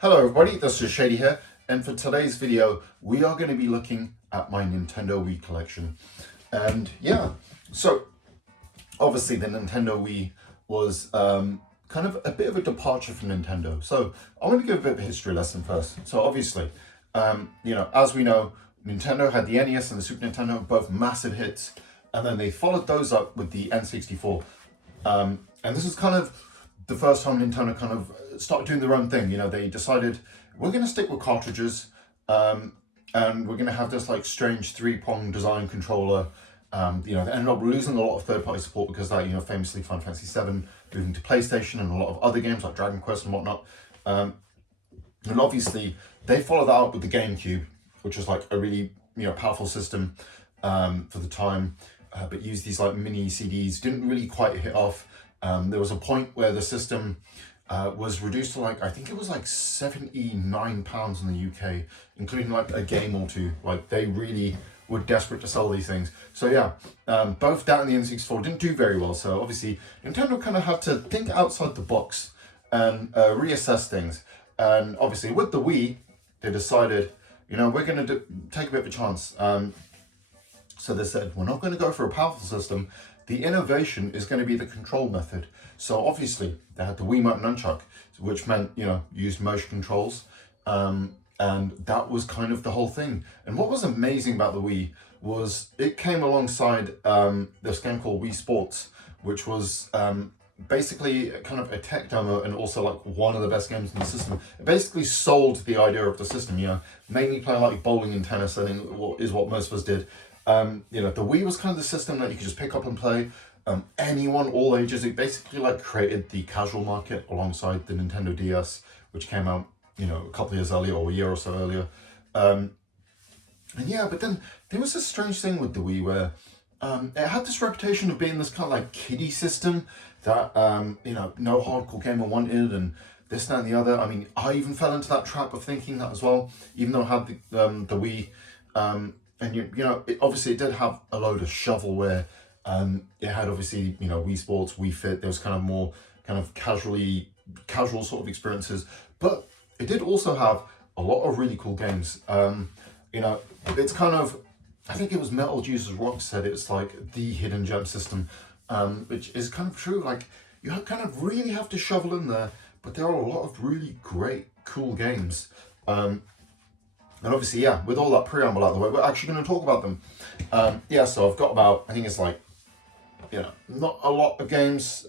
Hello everybody, this is Shady here, and for today's video we are going to be looking at my Nintendo Wii collection. And yeah, so obviously the Nintendo Wii was kind of a bit of a departure from Nintendo. So I want to give a bit of a history lesson first. So obviously, as we know, Nintendo had the NES and the Super Nintendo, both massive hits, and then they followed those up with the N64. And this is kind of the first time Nintendo kind of started doing their own thing. They decided we're going to stick with cartridges, and we're going to have this like strange three-prong design controller. They ended up losing a lot of third-party support because that, famously Final Fantasy VII moving to PlayStation and a lot of other games like Dragon Quest and whatnot. And obviously they followed that up with the GameCube, which was like a really powerful system for the time, but used these like mini CDs. Didn't really quite hit off. There was a point where the system was reduced to like, I think it was like £79 in the UK, including like a game or two. Like they really were desperate to sell these things. So yeah, both that and the N64 didn't do very well. So obviously Nintendo kind of had to think outside the box and reassess things. And obviously with the Wii, they decided, we're going to take a bit of a chance. So they said, we're not going to go for a powerful system. The innovation is going to be the control method. So obviously they had the Wiimote and Nunchuck, which meant, used motion controls. And that was kind of the whole thing. And what was amazing about the Wii was it came alongside this game called Wii Sports, which was basically kind of a tech demo and also like one of the best games in the system. It basically sold the idea of the system, mainly playing like bowling and tennis, I think is what most of us did. The Wii was kind of the system that you could just pick up and play. Anyone, all ages. It basically like created the casual market alongside the Nintendo DS, which came out, a couple of years earlier or a year or so earlier. And yeah, but then there was this strange thing with the Wii where it had this reputation of being this kind of like kiddie system that, no hardcore gamer wanted and this, that, and the other. I mean, I even fell into that trap of thinking that as well, even though I had the Wii. And obviously it did have a load of shovelware. It had obviously, Wii Sports, Wii Fit. There was kind of more kind of casual sort of experiences, but it did also have a lot of really cool games. It's kind of, I think it was Metal Juice's Rock said it's like the hidden gem system, which is kind of true. Like you kind of really have to shovel in there, but there are a lot of really great, cool games. And obviously, yeah, with all that preamble out of the way, we're actually going to talk about them. So I've got about, I think it's like, not a lot of games,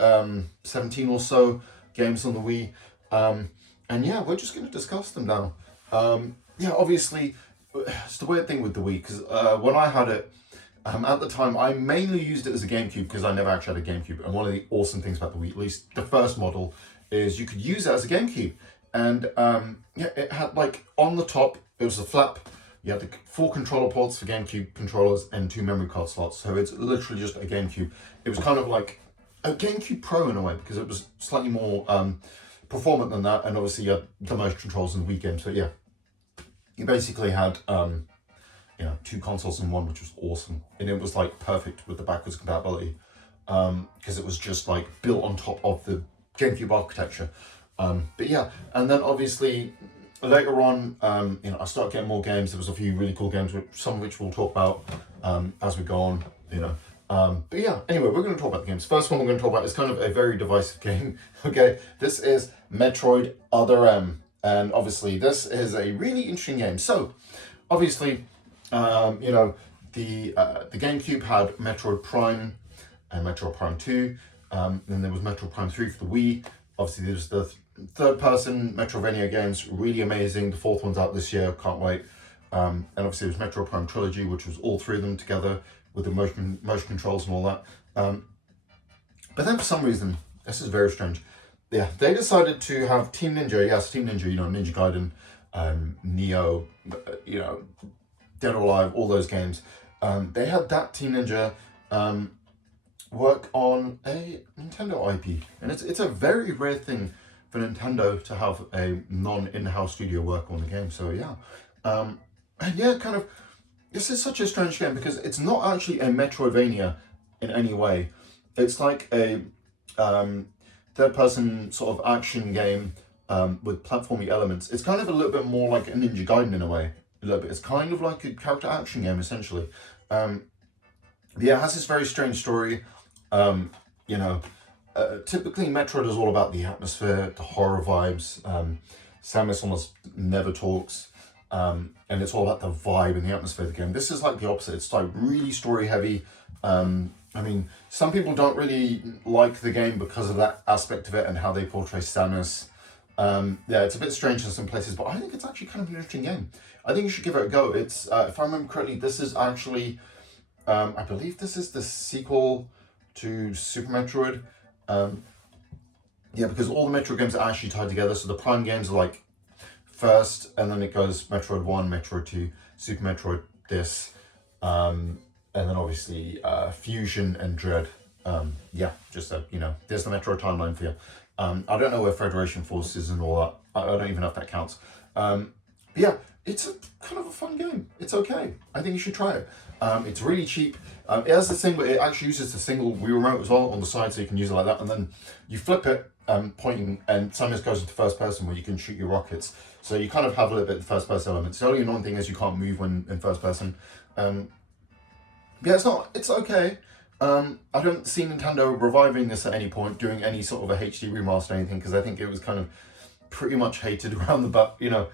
17 or so games on the Wii. And yeah, we're just going to discuss them now. Obviously, it's the weird thing with the Wii, because when I had it, at the time, I mainly used it as a GameCube because I never actually had a GameCube. And one of the awesome things about the Wii, at least the first model, is you could use it as a GameCube. And it had like on the top, it was a flap. You had the 4 controller ports for GameCube controllers and 2 memory card slots. So it's literally just a GameCube. It was kind of like a GameCube Pro in a way because it was slightly more performant than that. And obviously you had the most controls in the Wii game. So yeah, you basically had 2 consoles in one, which was awesome. And it was like perfect with the backwards compatibility because it was just like built on top of the GameCube architecture. But yeah, and then obviously later on, I started getting more games. There was a few really cool games, some of which we'll talk about as we go on, But yeah, anyway, we're going to talk about the games. First one we're going to talk about is kind of a very divisive game, okay? This is Metroid Other M. And obviously this is a really interesting game. So, obviously, the GameCube had Metroid Prime and Metroid Prime 2. Then there was Metroid Prime 3 for the Wii. Obviously, there's the third-person Metrovania games, really amazing. The 4th one's out this year, can't wait. And obviously, there was Metroid Prime Trilogy, which was all 3 of them together with the motion controls and all that. But then for some reason, this is very strange. Yeah, they decided to have Team Ninja. Yes, Team Ninja. Ninja Gaiden, Neo, Dead or Alive, all those games. They had that Team Ninja work on a Nintendo IP, and it's a very rare thing for Nintendo to have a non-in-house studio work on the game. So yeah, and yeah, kind of, this is such a strange game because it's not actually a Metroidvania in any way. It's like a third-person sort of action game with platforming elements. It's kind of a little bit more like a Ninja Gaiden in a way. A little bit. It's kind of like a character action game essentially. Yeah, it has this very strange story. You know, typically Metroid is all about the atmosphere, the horror vibes. Samus almost never talks. And it's all about the vibe and the atmosphere of the game. This is like the opposite. It's like really story heavy. I mean, some people don't really like the game because of that aspect of it and how they portray Samus. Yeah, it's a bit strange in some places, but I think it's actually kind of an interesting game. I think you should give it a go. It's, if I remember correctly, this is actually, I believe this is the sequel to Super Metroid. Yeah, because all the Metroid games are actually tied together. So the Prime games are like first, and then it goes Metroid 1, Metroid 2, Super Metroid this, and then obviously Fusion and Dread. Yeah, just so you know, there's the Metroid timeline for you. I don't know where Federation Force is and all that. I don't even know if that counts. But yeah, it's a kind of a fun game. It's okay. I think you should try it. It's really cheap. It has this thing, but it actually uses the single Wii remote as well on the side, so you can use it like that. And then you flip it, pointing, and Samus goes into first person where you can shoot your rockets. So you kind of have a little bit of first person elements. The only annoying thing is you can't move when in first person. Yeah, it's okay. I don't see Nintendo reviving this at any point, doing any sort of a HD remaster or anything, because I think it was kind of pretty much hated around the back. You know,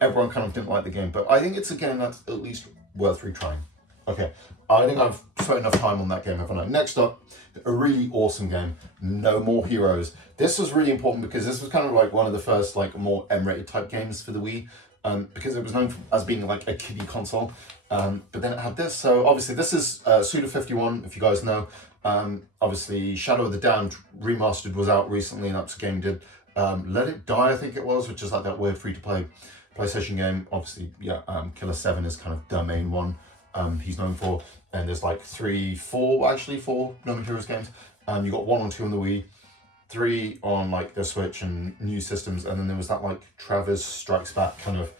everyone kind of didn't like the game. But I think it's a game that's at least worth retrying. Okay, I think I've spent enough time on that game, haven't I? Next up, a really awesome game, No More Heroes. This was really important because this was kind of like one of the first like more M-rated type games for the Wii, because it was known as being like a kiddie console. But then it had this. So obviously this is Suda51, if you guys know. Obviously Shadow of the Damned Remastered was out recently, and that's a game did. Let It Die, I think it was, which is like that weird free-to-play PlayStation game. Obviously, yeah, Killer 7 is kind of the main one he's known for. And there's like four No More Heroes games. You got 1 and 2 on the Wii, 3 on like the Switch and new systems, and then there was that like Travis Strikes Back kind of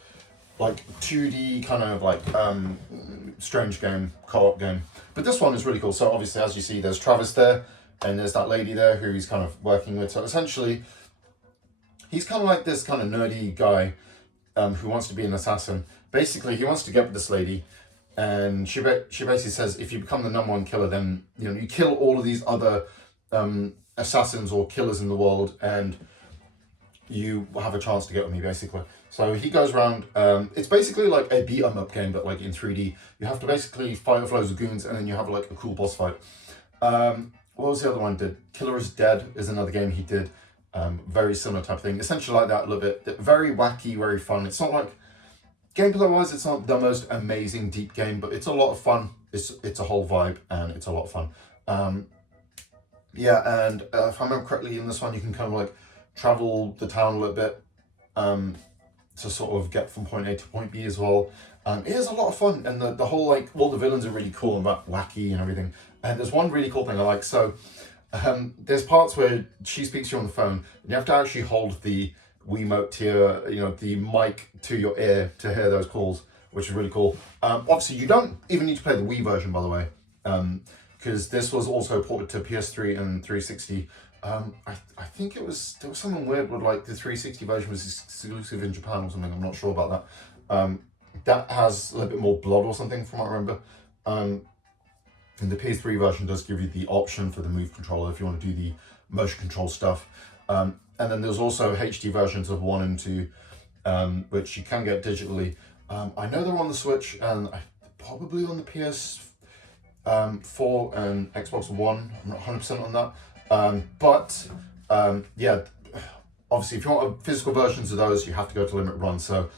like 2D kind of like strange game, co-op game. But this one is really cool. So obviously, as you see, there's Travis there, and there's that lady there who he's kind of working with. So essentially, he's kind of like this kind of nerdy guy who wants to be an assassin. Basically, he wants to get with this lady, and she basically says, if you become the #1 killer, then you kill all of these other assassins or killers in the world, and you have a chance to get with me, basically. So he goes around. It's basically like a beat 'em up game, but like in 3D. You have to basically fight with loads of goons, and then you have like a cool boss fight. What was the other one? Did Killer is Dead is another game he did. Very similar type of thing. Essentially like that a little bit. Very wacky, very fun. It's not like gameplay wise, it's not the most amazing deep game, but it's a lot of fun. It's a whole vibe, and it's a lot of fun. Yeah, and if I remember correctly, in this one you can kind of like travel the town a little bit to sort of get from point A to point B as well. It is a lot of fun, and the whole like all the villains are really cool and wacky and everything. And there's one really cool thing I like. So there's parts where she speaks to you on the phone, and you have to actually hold the Wiimote to your, the mic to your ear to hear those calls, which is really cool. Obviously, you don't even need to play the Wii version, by the way, because this was also ported to PS3 and 360. I think there was something weird with like the 360 version was exclusive in Japan or something. I'm not sure about that. That has a little bit more blood or something from what I remember. And the PS3 version does give you the option for the Move controller if you want to do the motion control stuff. And then there's also HD versions of 1 and 2, which you can get digitally. I know they're on the Switch and probably on the PS4 and Xbox One. I'm not 100% on that. Yeah, obviously if you want physical versions of those, you have to go to Limit Run. So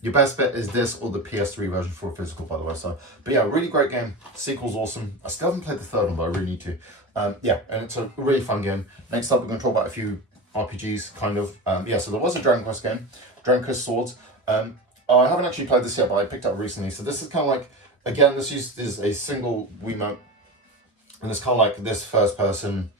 your best bet is this or the PS3 version for physical, by the way. So, but yeah, really great game. Sequel's awesome. I still haven't played the third one, but I really need to. Yeah, and it's a really fun game. Next up, we're going to talk about a few RPGs, kind of. Yeah, so there was a Dragon Quest game, Dragon Quest Swords. I haven't actually played this yet, but I picked it up recently. So this is kind of like, again, this is a single Wiimote, and it's kind of like this first-person,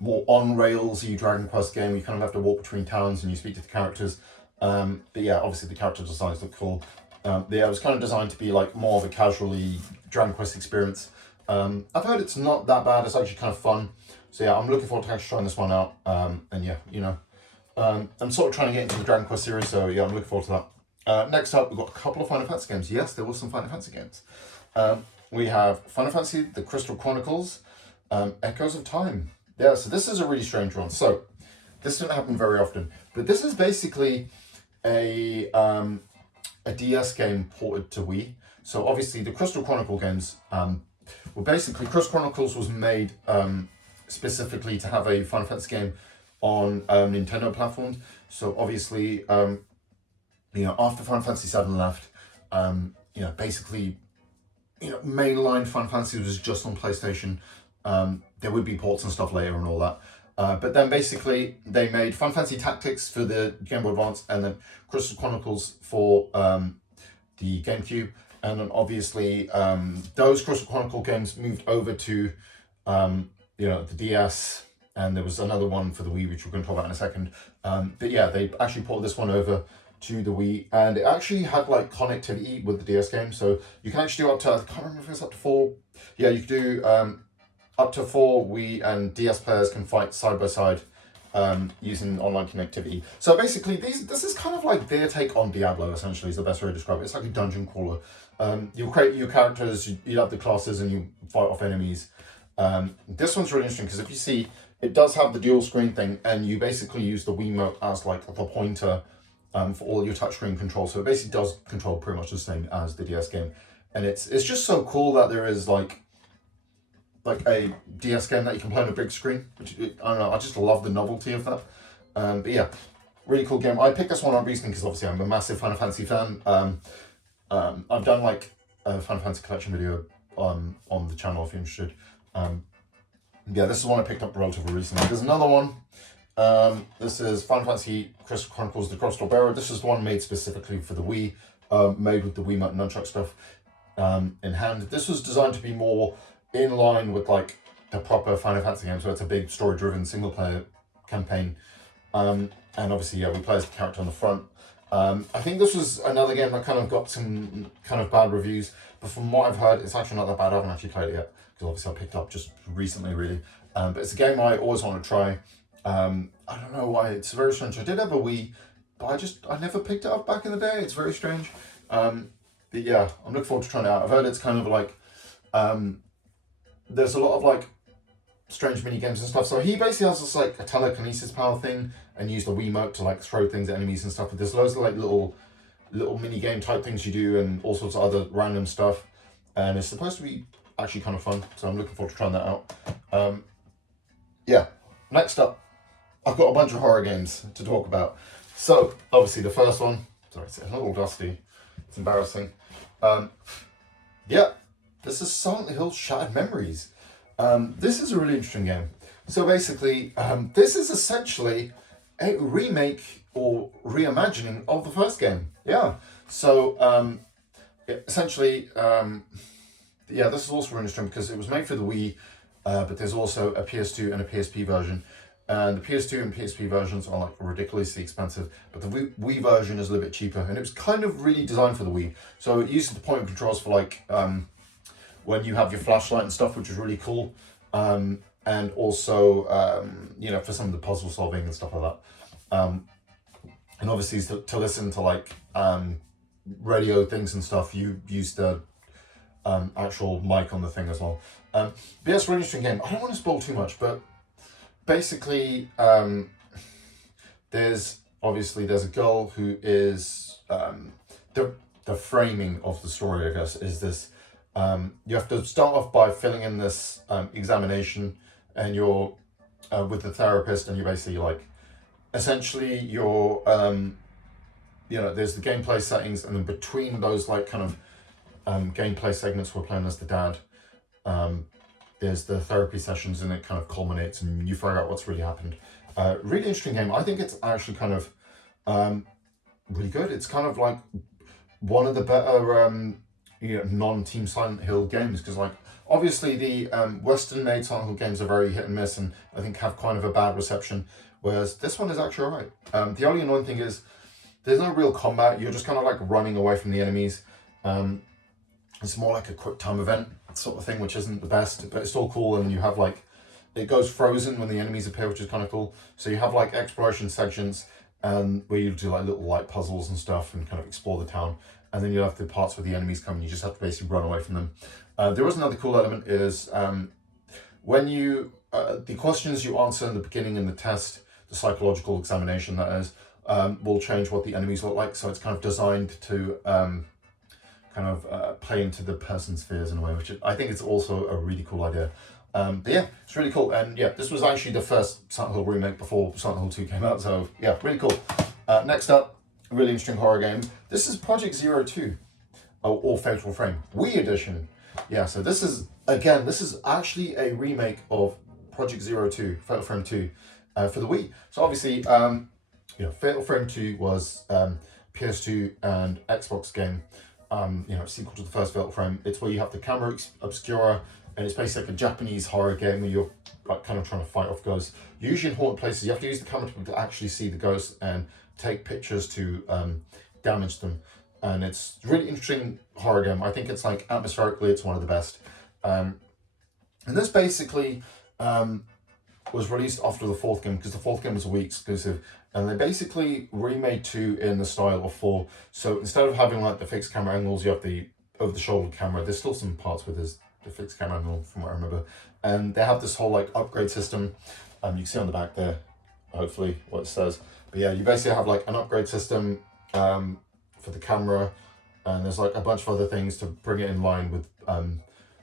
more on-rails-y Dragon Quest game. You kind of have to walk between towns and you speak to the characters. But yeah, obviously the character designs look cool. Yeah, it was kind of designed to be like more of a casually Dragon Quest experience. I've heard it's not that bad. It's actually kind of fun. So yeah, I'm looking forward to actually trying this one out. And yeah, I'm sort of trying to get into the Dragon Quest series, so yeah, I'm looking forward to that. Next up, we've got a couple of Final Fantasy games. Yes, there were some Final Fantasy games. We have Final Fantasy, the Crystal Chronicles, Echoes of Time. Yeah, so this is a really strange one. So this didn't happen very often, but this is basically a DS game ported to Wii. So obviously the Crystal Chronicle games, well, basically Crystal Chronicles was made specifically to have a Final Fantasy game on Nintendo platforms. So obviously, after Final Fantasy VII left, basically, mainline Final Fantasy was just on PlayStation. There would be ports and stuff later and all that. But then basically they made Final Fantasy Tactics for the Game Boy Advance and then Crystal Chronicles for the GameCube. And then obviously those Crystal Chronicle games moved over to the DS, and there was another one for the Wii, which we're going to talk about in a second. But yeah, they actually ported this one over to the Wii, and it actually had like connectivity with the DS game. So you can actually do up to, I can't remember if it's up to 4. Yeah, you could do up to 4 Wii and DS players can fight side by side using online connectivity. So basically, this is kind of like their take on Diablo, essentially, is the best way to describe it. It's like a dungeon crawler. You create your characters, you have the classes, and you fight off enemies. This one's really interesting because if you see, it does have the dual screen thing, and you basically use the Wiimote as like the pointer for all your touchscreen control. So it basically does control pretty much the same as the DS game. And it's just so cool that there is like a DS game that you can play on a big screen, which I don't know, I just love the novelty of that. But yeah, really cool game. I picked this one up recently because obviously I'm a massive Final Fantasy fan. I've done like a Final Fantasy collection video on the channel if you're interested. Yeah, this is one I picked up relatively recently. There's another one. This is Final Fantasy Crystal Chronicles: The Crystal Bearer. This is the one made specifically for the Wii, made with the Wiimote and nunchuck stuff in hand. This was designed to be more in line with like the proper Final Fantasy game, so it's a big story-driven single-player campaign. And obviously, yeah, we play as the character on the front. I think this was another game that kind of got some kind of bad reviews, but from what I've heard, it's actually not that bad. I haven't actually played it yet, because obviously I picked it up just recently, really. But it's a game I always want to try. I don't know why, it's very strange. I did have a Wii, but I never picked it up back in the day. It's very strange. But yeah, I'm looking forward to trying it out. I've heard it's kind of like, there's a lot of like strange mini games and stuff. So he basically has this like a telekinesis power thing and use the Wiimote to like throw things at enemies and stuff. But there's loads of like little mini game type things you do and all sorts of other random stuff. And it's supposed to be actually kind of fun. So I'm looking forward to trying that out. Yeah, next up, I've got a bunch of horror games to talk about. So obviously the first one, sorry, it's a little dusty. It's embarrassing. Yeah. This is Silent Hill Shattered Memories. This is a really interesting game. So basically, this is essentially a remake or reimagining of the first game. Yeah. So essentially, yeah, this is also really interesting because it was made for the Wii, but there's also a PS2 and a PSP version. And the PS2 and PSP versions are like ridiculously expensive, but the Wii version is a little bit cheaper. And it was kind of really designed for the Wii. So it uses the point of controls for like, when you have your flashlight and stuff, which is really cool. And also, for some of the puzzle solving and stuff like that. And obviously to listen to like radio things and stuff, you use the actual mic on the thing as well. But yeah, it's a really interesting game. I don't want to spoil too much, but basically, there's a girl who is, the framing of the story, I guess, is this. You have to start off by filling in this examination, and you're with the therapist, and you're basically like, essentially you're, there's the gameplay settings, and then between those like kind of gameplay segments we're playing as the dad, there's the therapy sessions, and it kind of culminates, and you figure out what's really happened. Really interesting game. I think it's actually kind of really good. It's kind of like one of the better non-Team Silent Hill games, because like obviously the Western made Silent Hill games are very hit and miss, and I think have kind of a bad reception, whereas this one is actually alright. The only annoying thing is there's no real combat. You're just kind of like running away from the enemies. It's more like a quick time event sort of thing, which isn't the best, but it's still cool. And you have like it goes frozen when the enemies appear, which is kind of cool. So you have like exploration sections where you do like little like puzzles and stuff and kind of explore the town. And then you have the parts where the enemies come and you just have to basically run away from them. There is another cool element is when you, the questions you answer in the beginning in the test, the psychological examination that is, will change what the enemies look like. So it's kind of designed to play into the person's fears in a way, which I think is also a really cool idea. But yeah, it's really cool. And yeah, this was actually the first Silent Hill remake before Silent Hill 2 came out. So yeah, really cool. Next up, a really interesting horror game. This is Project Zero 2, or Fatal Frame, Wii Edition. Yeah, so this is, again, this is actually a remake of Project Zero 2, Fatal Frame 2, for the Wii. So obviously, Fatal Frame 2 was PS2 and Xbox game. Sequel to the first Fatal Frame. It's where you have the camera obscura, and it's basically like a Japanese horror game where you're like kind of trying to fight off ghosts. Usually in haunted places, you have to use the camera to actually see the ghosts and take pictures to damage them. And it's a really interesting horror game. I think it's like atmospherically, it's one of the best. And this basically was released after the fourth game because the fourth game was a Wii exclusive, and they basically remade 2 in the style of 4. So instead of having like the fixed camera angles, you have the over the shoulder camera. There's still some parts where there's the fixed camera angle from what I remember, and they have this whole like upgrade system. You can see on the back there, hopefully what it says. But yeah, you basically have like an upgrade system for the camera, and there's like a bunch of other things to bring it in line with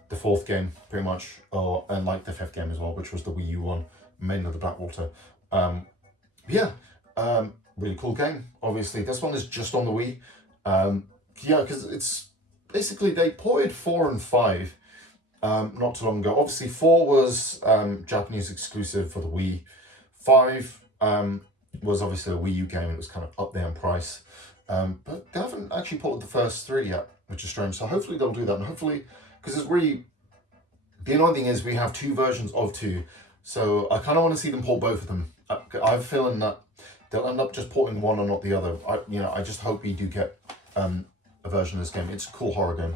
the fourth game, pretty much, and like the fifth game as well, which was the Wii U one, mainly the Blackwater. Really cool game. Obviously, this one is just on the Wii. Because it's basically they ported 4 and 5 not too long ago. Obviously, 4 was Japanese exclusive for the Wii. 5 was obviously a Wii U game. It was kind of up there in price. But they haven't actually ported the first 3 yet, which is strange. So hopefully they'll do that, and hopefully, because it's really, the annoying thing is we have 2 versions of 2, so I kind of want to see them port both of them. I have a feeling that they'll end up just porting one and not the other. I just hope we do get a version of this game. It's a cool horror game.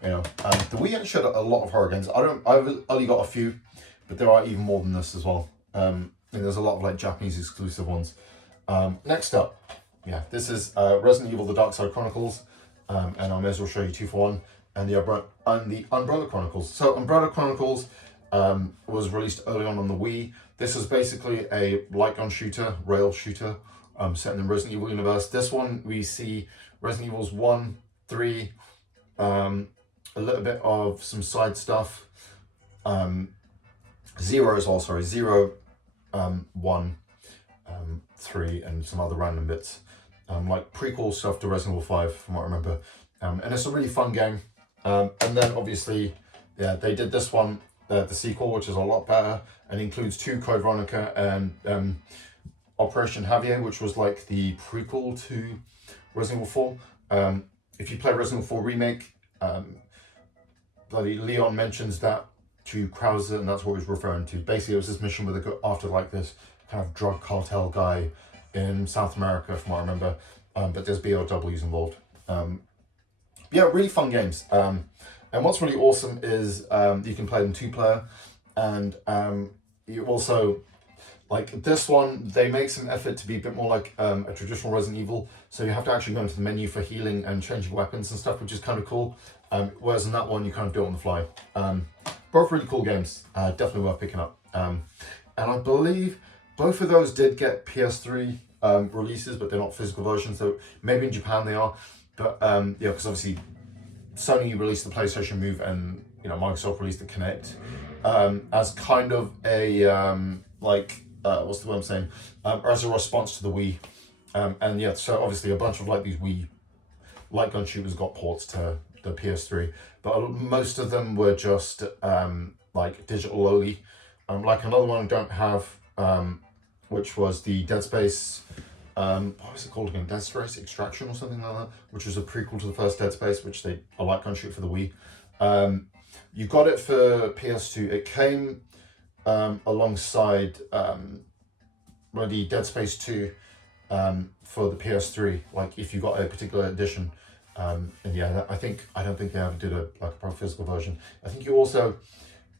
The Wii actually had a lot of horror games. I've only got a few, but there are even more than this as well. And there's a lot of like Japanese exclusive ones. Next up, this is Resident Evil: The Dark Side Chronicles, and I may as well show you 2 for 1. And the Umbrella Chronicles. So Umbrella Chronicles was released early on the Wii. This is basically a light gun shooter, rail shooter, set in the Resident Evil universe. This one we see Resident Evil's 1, 3, a little bit of some side stuff. 0 as well, sorry, 0, 1, 3, and some other random bits. Like prequel stuff to Resident Evil 5, from what I remember. And it's a really fun game. And then obviously, they did this one, the sequel, which is a lot better, and includes 2 Code Veronica and Operation Javier, which was like the prequel to Resident Evil 4. If you play Resident Evil 4 Remake, bloody Leon mentions that to Krauser, and that's what he was referring to. Basically, it was this mission with after like this kind of drug cartel guy in South America, from what I remember, but there's BOWs involved. Really fun games. And what's really awesome is you can play them 2-player, and you also, like this one, they make some effort to be a bit more like a traditional Resident Evil, so you have to actually go into the menu for healing and changing weapons and stuff, which is kind of cool. Whereas in that one, you kind of do it on the fly. Both really cool games, definitely worth picking up. And I believe both of those did get PS3 releases, but they're not physical versions, so maybe in Japan they are. But because obviously Sony released the PlayStation Move, and Microsoft released the Kinect as kind of a what's the word I'm saying? As a response to the Wii, so obviously a bunch of like these Wii light gun shooters got ports to the PS3, but most of them were just like digital only. Like another one I don't have, which was the Dead Space. What was it called again? Dead Space Extraction or something like that, which was a prequel to the first Dead Space, which they a light gun shoot for the Wii. You got it for PS2. It came alongside the Dead Space 2 for the PS3. Like if you got a particular edition, I don't think they ever did a proper physical version. I think you also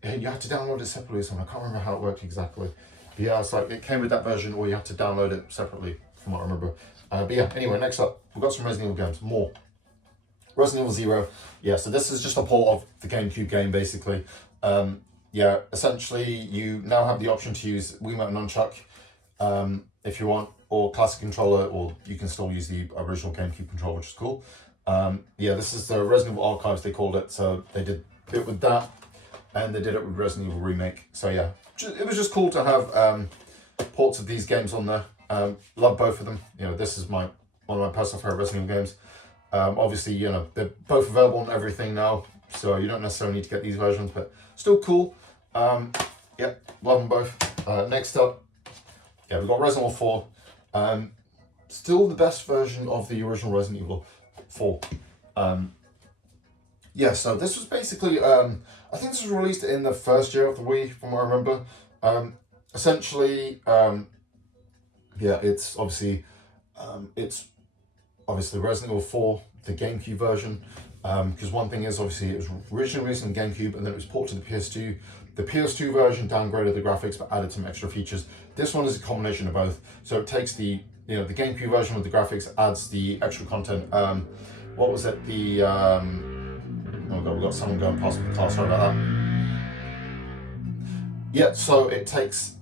you had to download it separately, so I can't remember how it worked exactly. But yeah, it's like it came with that version, or you had to download it separately, from what I remember. But yeah, anyway, next up, we've got some Resident Evil games. More. Resident Evil 0. Yeah, so this is just a port of the GameCube game, basically. Yeah, essentially, you now have the option to use Wiimote and Nunchuck if you want, or classic controller, or you can still use the original GameCube controller, which is cool. Yeah, this is the Resident Evil Archives, they called it. So they did it with that, and they did it with Resident Evil Remake. So yeah, it was just cool to have ports of these games on there. Love both of them. You know, this is one of my personal favorite Resident Evil games. Obviously, you know, they're both available on everything now, so you don't necessarily need to get these versions, but still cool. Yeah, love them both. Next up, yeah, we've got Resident Evil 4. Still the best version of the original Resident Evil 4. Yeah, so this was basically, I think this was released in the first year of the Wii, from what I remember. Essentially, yeah, it's obviously Resident Evil 4, the GameCube version. Because one thing is, obviously, it was originally released on GameCube and then it was ported to the PS2. The PS2 version downgraded the graphics but added some extra features. This one is a combination of both. So it takes the the GameCube version with the graphics, adds the extra content. What was it? The oh god, we got someone going past with the car. Sorry about that. Yeah, so it takes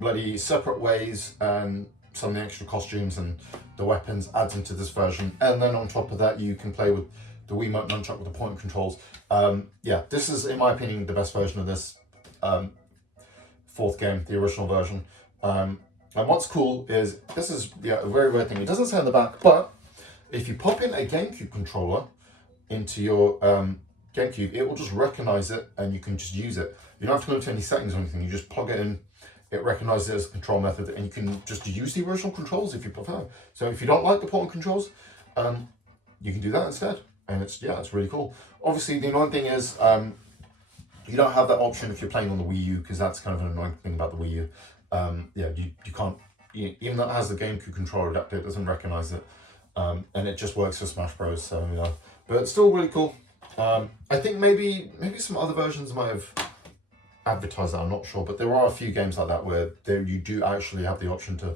bloody separate ways and some of the extra costumes and the weapons, adds into this version, and then on top of that you can play with the Wiimote Nunchuck with the point controls. Yeah, this is, in my opinion, the best version of this fourth game, the original version. And what's cool is, this is a very weird thing, it doesn't say on the back, but if you pop in a GameCube controller into your GameCube, it will just recognize it and you can just use it. You don't have to go into any settings or anything, you just plug it in. It recognizes it as a control method, and you can just use the original controls if you prefer. So if you don't like the port controls, you can do that instead. And it's really cool. Obviously, the annoying thing is you don't have that option if you're playing on the Wii U, because that's kind of an annoying thing about the Wii U. Yeah, you can't, even though it has the GameCube controller adapter, it doesn't recognize it. And it just works for Smash Bros. So, but it's still really cool. I think maybe some other versions might have advertise that, I'm not sure, but there are a few games like that where you do actually have the option to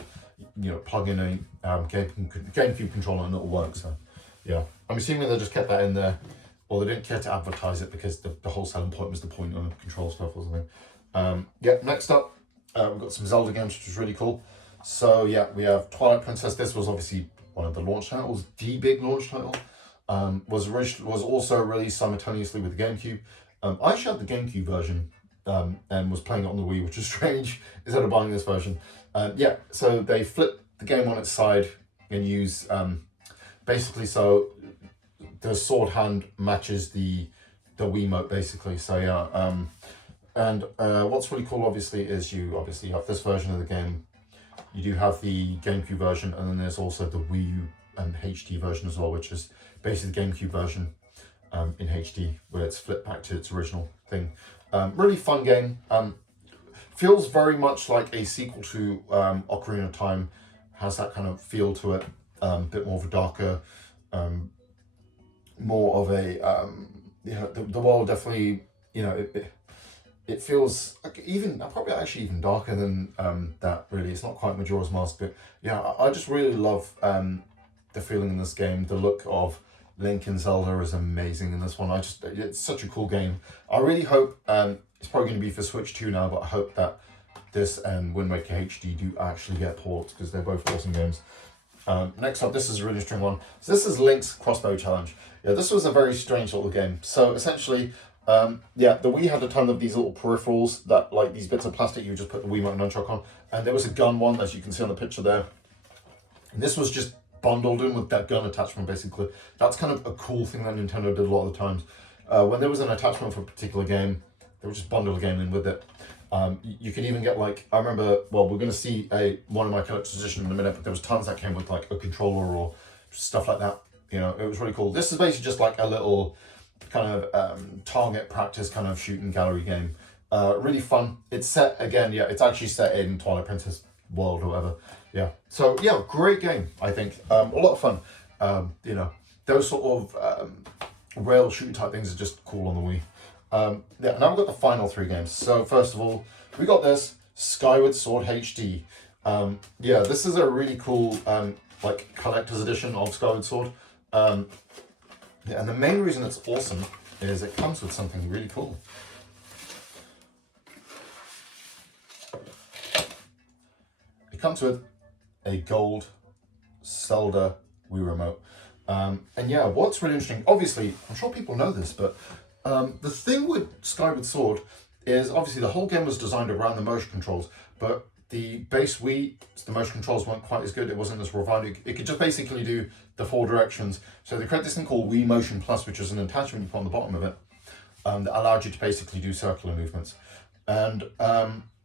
plug in a GameCube controller and it'll work. So yeah, I'm assuming they just kept that in there, or they didn't care to advertise it because the whole selling point was the point of control stuff or something. Yeah, next up we've got some Zelda games, which is really cool. So yeah, we have Twilight Princess. This was obviously one of the launch titles, the big launch title. Was also released simultaneously with the GameCube. I actually had the GameCube version and was playing it on the Wii, which is strange, instead of buying this version. Yeah, so they flip the game on its side and use, basically, so the sword hand matches the Wiimote, basically. So yeah, and what's really cool, obviously, is you obviously have this version of the game. You do have the GameCube version, and then there's also the Wii U and HD version as well, which is basically the GameCube version in HD, where it's flipped back to its original thing. Really fun game. Feels very much like a sequel to Ocarina of Time. Has that kind of feel to it. Bit more of a darker, more of a the world definitely, it feels like probably actually even darker than that. Really, it's not quite Majora's Mask, but yeah, I just really love the feeling in this game. The look of Link and Zelda is amazing in this one. It's such a cool game. I really hope, it's probably going to be for Switch 2 now, but I hope that this and Wind Waker HD do actually get ports, because they're both awesome games. Next up, this is a really interesting one. So this is Link's Crossbow Challenge. Yeah, this was a very strange little game. So essentially, yeah, the Wii had a ton of these little peripherals that, like these bits of plastic, you just put the Wiimote and Nunchuck on. And there was a gun one, as you can see on the picture there. And this was just bundled in with that gun attachment, basically. That's kind of a cool thing that Nintendo did a lot of the times. When there was an attachment for a particular game, they would just bundle a game in with it. You can even get, like, I remember, well, we're going to see one of my collector's edition in a minute, but there was tons that came with like a controller or stuff like that. It was really cool. This is basically just like a little kind of target practice kind of shooting gallery game. Really fun. It's set, again, yeah, it's actually set in Twilight Princess world or whatever. Yeah, so yeah, great game, I think. A lot of fun. Those sort of rail shooting type things are just cool on the Wii. Yeah, and now we've got the final 3 games. So first of all, we got this Skyward Sword HD. Yeah, this is a really cool like collector's edition of Skyward Sword. Yeah, and the main reason it's awesome is it comes with something really cool. It comes with a gold Zelda Wii Remote. And yeah, what's really interesting, obviously, I'm sure people know this, but the thing with Skyward Sword is obviously the whole game was designed around the motion controls, but the base Wii, the motion controls weren't quite as good. It wasn't as refined. It could just basically do the 4 directions. So they created this thing called Wii Motion Plus, which is an attachment you put on the bottom of it that allowed you to basically do circular movements. And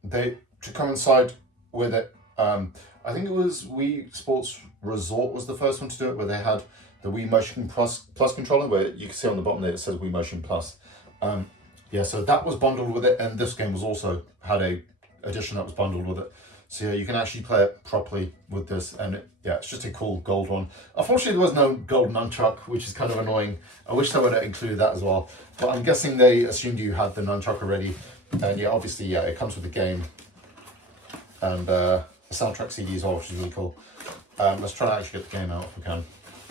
they, to coincide with it, I think it was Wii Sports Resort was the first one to do it, where they had the Wii Motion Plus controller, where you can see on the bottom there it says Wii Motion Plus. Yeah, so that was bundled with it, and this game was also had a edition that was bundled with it. So yeah, you can actually play it properly with this, and yeah, it's just a cool gold one. Unfortunately, there was no gold nunchuck, which is kind of annoying. I wish they would have included that as well, but I'm guessing they assumed you had the nunchuck already. And yeah, obviously, yeah, it comes with the game and the soundtrack CD as well, which is really cool. Let's try to actually get the game out if we can.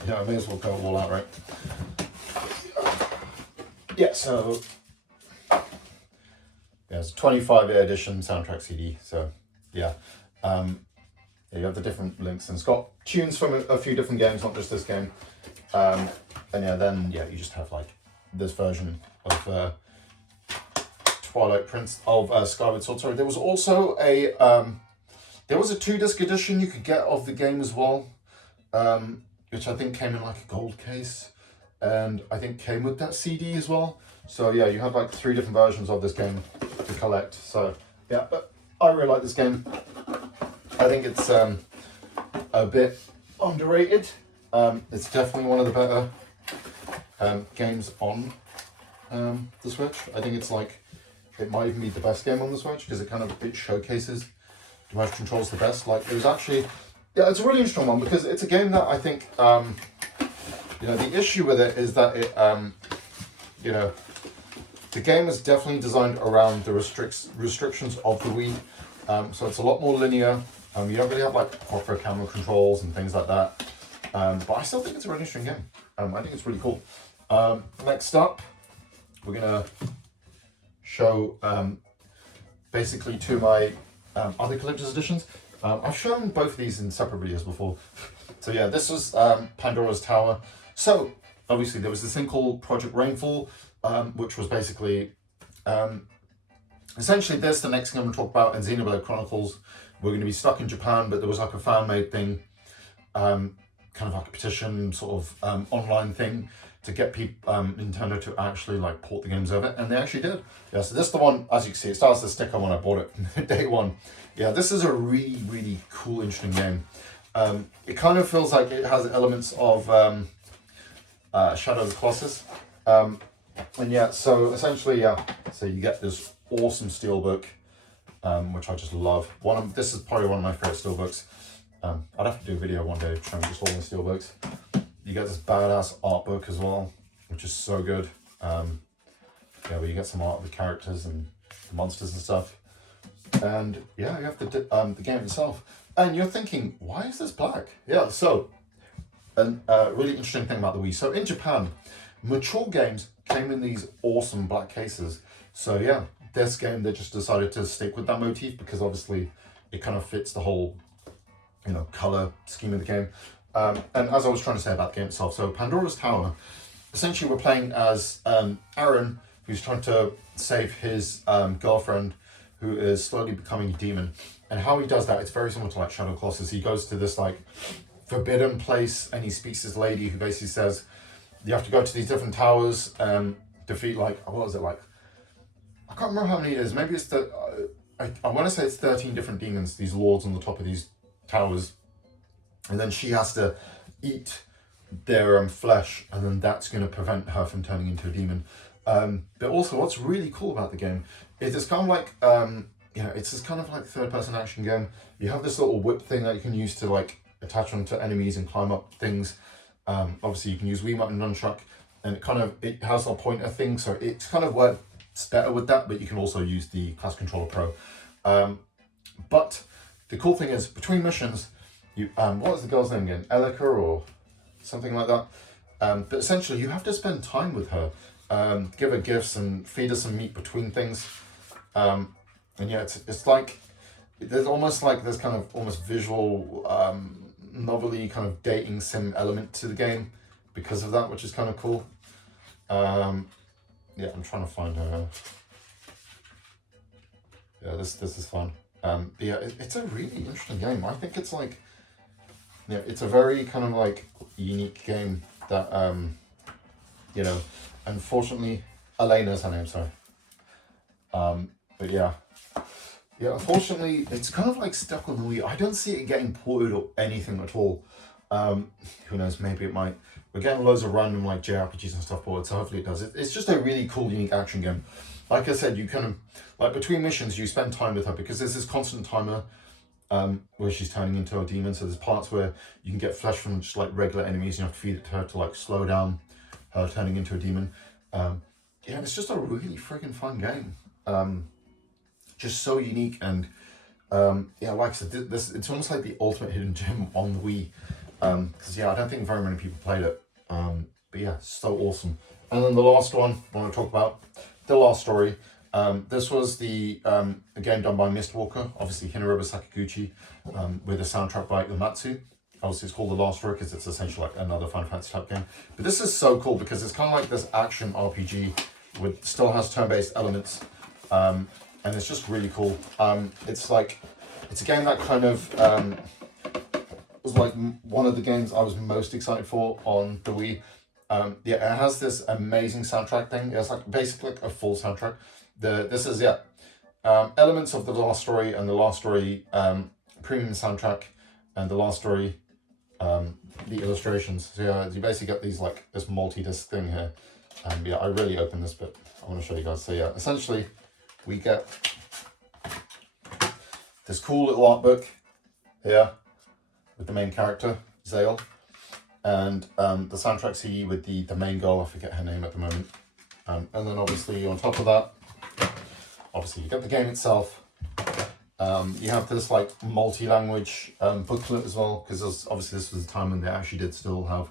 Yeah, I may as well go all out, right? Yeah, so yeah, it's a 25-year edition soundtrack CD. So yeah, yeah, you have the different links, and it's got tunes from a few different games, not just this game. And yeah, then yeah, you just have like this version of Twilight Prince of Skyward Sword. Sorry, there was also a 2-disc edition you could get of the game as well, which I think came in like a gold case, and I think came with that CD as well. So yeah, you have like 3 different versions of this game to collect. So yeah, but I really like this game. I think it's a bit underrated. It's definitely one of the better games on the Switch. I think it's like, it might even be the best game on the Switch, because it showcases the motion controls the best. Like, it was actually, yeah, it's a really interesting one, because it's a game that I think, you know, the issue with it is that it, you know, the game is definitely designed around the restrictions of the Wii. So it's a lot more linear. You don't really have like proper camera controls and things like that. But I still think it's a really interesting game. I think it's really cool. Next up, we're gonna show basically 2 of my other collector's editions. I've shown both of these in separate videos before. So yeah, this was Pandora's Tower. So obviously there was this thing called Project Rainfall, which was basically essentially this, the next thing I'm going to talk about, in Xenoblade Chronicles. We're going to be stuck in Japan, but there was like a fan-made thing, kind of like a petition sort of online thing to get people, Nintendo to actually like port the games over, and they actually did. Yeah, so this is the one, as you can see, it starts the sticker when I bought it, day 1. Yeah, this is a really, really cool, interesting game. It kind of feels like it has elements of Shadow of the Colossus. And yeah, so essentially, yeah, so you get this awesome steelbook, which I just love. This is probably one of my favorite steelbooks. I'd have to do a video one day showing just all the steelbooks. You get this badass art book as well, which is so good. Yeah, where you get some art of the characters and the monsters and stuff. And yeah, you have the game itself. And you're thinking, why is this black? Yeah, so a really interesting thing about the Wii. So in Japan, mature games came in these awesome black cases. So yeah, this game, they just decided to stick with that motif, because obviously it kind of fits the whole, you know, color scheme of the game. And as I was trying to say about the game itself, so Pandora's Tower, essentially we're playing as Aaron, who's trying to save his girlfriend, who is slowly becoming a demon. And how he does that, it's very similar to like Shadow Colossus. He goes to this like forbidden place, and he speaks to this lady who basically says, you have to go to these different towers and defeat like, what was it like? I can't remember how many it is. Maybe it's I want to say it's 13 different demons, these lords on the top of these towers. And then she has to eat their flesh, and then that's going to prevent her from turning into a demon. But also what's really cool about the game is it's kind of like, you know, it's this kind of like third-person action game. You have this little whip thing that you can use to like attach onto enemies and climb up things. Obviously you can use Wiimote and nunchuck, and it has a pointer thing, so it's kind of where it's better with that, but you can also use the Class Controller Pro. But the cool thing is, between missions, you what was the girl's name again? Elika or something like that. But essentially, you have to spend time with her, give her gifts and feed her some meat between things. And yeah, it's like there's almost like this kind of almost visual novelty kind of dating sim element to the game because of that, which is kind of cool. Yeah, I'm trying to find her. Yeah, this is fun. Yeah, it's a really interesting game. I think it's like, yeah, it's a very kind of like unique game that you know, unfortunately, Elena's her name, sorry. But yeah, unfortunately, it's kind of like stuck on the Wii. I don't see it getting ported or anything at all. Who knows? Maybe it might. We're getting loads of random like JRPGs and stuff ported, so hopefully it does. It's just a really cool, unique action game. Like I said, you kind of like between missions, you spend time with her because there's this constant timer where she's turning into a demon. So there's parts where you can get flesh from just like regular enemies. You have to feed it to her to like slow down her turning into a demon. Yeah, it's just a really freaking fun game. Just so unique and yeah, like I said, this it's almost like the ultimate hidden gem on the Wii. Because yeah, I don't think very many people played it. But yeah, so awesome. And then the last one I want to talk about, The Last Story. This was the a game done by Mistwalker, obviously Hinobu Sakaguchi, with a soundtrack by Uematsu. Obviously it's called The Last Story because it's essentially like another Final Fantasy type game. But this is so cool because it's kind of like this action RPG with still has turn-based elements. And it's just really cool. It's a game that kind of was like one of the games I was most excited for on the Wii. Yeah, it has this amazing soundtrack thing. It's like basically like a full soundtrack. This is elements of The Last Story and The Last Story premium soundtrack and The Last Story the illustrations. So yeah, you basically get these like this multi-disc thing here. Yeah, I really opened this bit. I want to show you guys. So yeah, essentially we get this cool little art book here with the main character, Zale, and the soundtrack CD with the main girl, I forget her name at the moment. And then obviously on top of that, obviously you get the game itself. You have this like multi-language booklet as well, because obviously this was the time when they actually did still have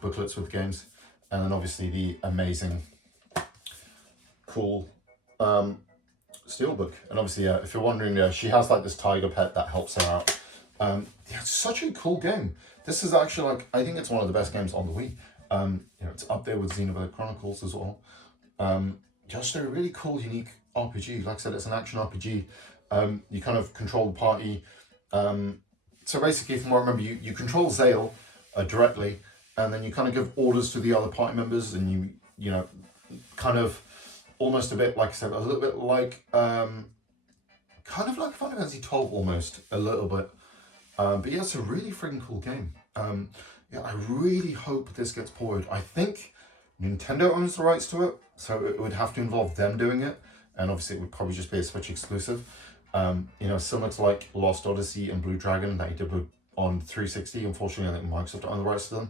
booklets with games. And then obviously the amazing, cool steelbook. And obviously, if you're wondering, she has like this tiger pet that helps her out. Yeah, it's such a cool game. This is actually like, I think it's one of the best games on the Wii. You know, it's up there with Xenoblade Chronicles as well. Just a really cool, unique RPG. Like I said, it's an action RPG. You kind of control the party. So basically, from what I remember, you control Zale directly, and then you kind of give orders to the other party members, and you know, kind of almost a bit, like I said, a little bit like, kind of like Final Fantasy 12 almost, a little bit. But yeah, it's a really freaking cool game. Yeah, I really hope this gets ported. I think Nintendo owns the rights to it, so it would have to involve them doing it, and obviously it would probably just be a Switch exclusive. You know, similar to like Lost Odyssey and Blue Dragon that he did on 360. Unfortunately, I think Microsoft own the rights to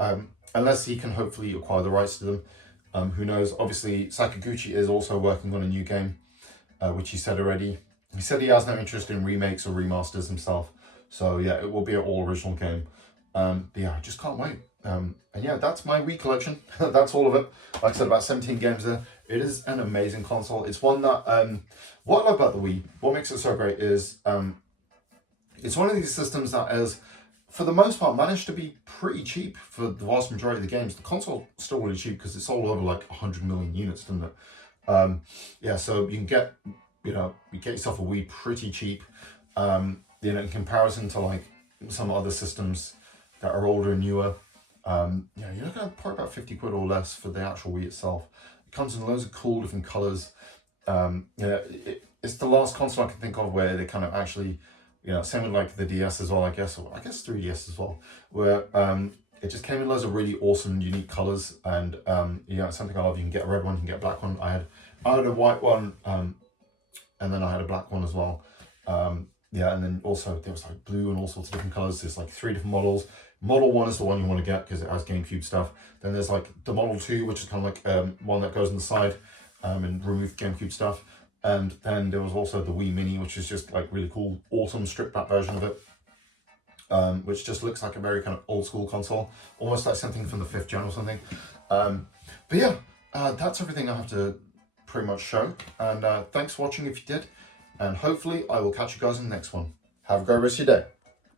them. Unless he can hopefully acquire the rights to them. Who knows? Obviously, Sakaguchi is also working on a new game, which he said already. He said he has no interest in remakes or remasters himself. So yeah, it will be an all original game. But yeah, I just can't wait. And yeah, that's my Wii collection. That's all of it. Like I said, about 17 games there. It is an amazing console. It's one that, what I love about the Wii, what makes it so great is, it's one of these systems that has, for the most part, managed to be pretty cheap for the vast majority of the games. The console's still really cheap because it sold over like 100 million units, didn't it? Yeah, so you can get, you get yourself a Wii pretty cheap. You know, in comparison to like some other systems that are older and newer. Yeah, you're looking at probably about 50 quid or less for the actual Wii itself. It comes in loads of cool different colors. Yeah, it's the last console I can think of where they kind of actually, same with like the DS as well, I guess, or I guess 3DS as well, where it just came in loads of really awesome, unique colors. And it's something I love. You can get a red one, you can get a black one. I had a white one, and then I had a black one as well. Yeah, and then also there was like blue and all sorts of different colors. There's like 3 different models. Model 1 is the one you want to get because it has GameCube stuff. Then there's like the Model 2, which is kind of like one that goes on the side. and removed GameCube stuff. And then there was also the Wii Mini, which is just like really cool, awesome stripped back version of it, which just looks like a very kind of old school console, almost like something from the 5th gen or something. But yeah, that's everything I have to pretty much show. And thanks for watching if you did. And hopefully I will catch you guys in the next one. Have a great rest of your day.